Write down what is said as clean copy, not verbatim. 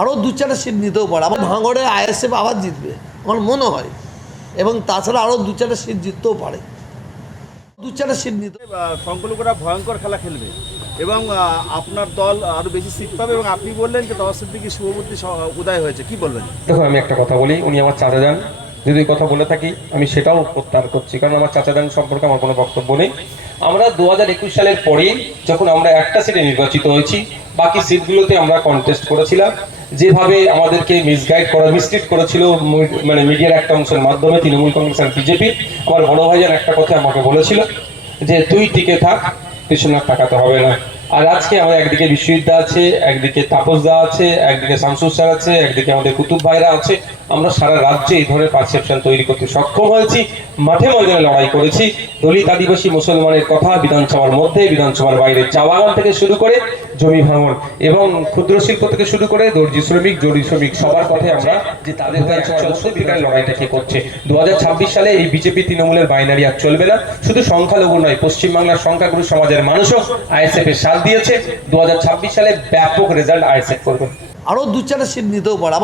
আরও 2-4টা সিট নিতেও পারে। আমার ভাঙড়ে আইএসএফ আবার জিতবে আমার মনে হয়, এবং তাছাড়া আরও 2-4টা সিট জিততেও পারে। 2-4টা সিট নিতে সংখ্যালঘুরা ভয়ঙ্কর খেলা খেলবে এবং আপনার দল আরও বেশি সিট পাবে, এবং আপনি বললেন যে নওয়াজ সিদ্দিকী শুভবুদ্ধি উদয় হয়েছে, কি বলবেন? দেখো, আমি একটা কথা বলি, উনি আমার চাচা যান, যদি কথা বলে থাকি আমি সেটাও প্রত্যাহার করছি, কারণ আমার চাচা যান সম্পর্কে আমার কোনো বক্তব্য নেই। আমরা 2021 সালের পরেই যখন আমরা একটা সিটে নির্বাচিত হয়েছি, বাকি সিটগুলোতে আমরা কন্টেস্ট করেছিলাম। যেভাবে আমাদেরকে মিসলিড করেছিল মানে মিডিয়ার একটা অংশের মাধ্যমে তৃণমূল কংগ্রেস আর বিজেপি, আমার বড় ভাইজান একটা কথা আমাকে বলেছিল যে তুই টিকে থাক, পিছনে টাকাতে হবে না। আর আজকে আমাদের একদিকে বিশ্ববিদ্যা আছে, একদিকে তাপসদা আছে, একদিকে শামসুর স্যার আছে, একদিকে আমাদের কুতুব ভাইরা আছে। আমরা সারা রাজ্যে এই ধরনের পারসেপশন তৈরি করতে সক্ষম হয়েছি, মাঠে ময়দানে লড়াই করেছি। দলিত, আদিবাসী, মুসলমানের কথা বিধানসভার মধ্যে, বিধানসভার বাইরে, চা বাগান থেকে শুরু করে জমি ভাঙন এবং ক্ষুদ্র শিল্প থেকে শুরু করে দর্জি শ্রমিক, জরি শ্রমিক, সবার কথায় আমরা যে তাদের সত্যিকারের লড়াইটাকে করছে। 2026 সালে এই বিজেপি তৃণমূলের বাইনারি আর চলবে না। শুধু সংখ্যালঘু নয়, পশ্চিমবাংলার সংখ্যাগুরু সমাজের মানুষও আইএসএফ এর সাথ দিয়েছে। 2026 সালে ব্যাপক রেজাল্ট আইএসএফ করবে। আরও 2-4টা সিট নিতেও পারে।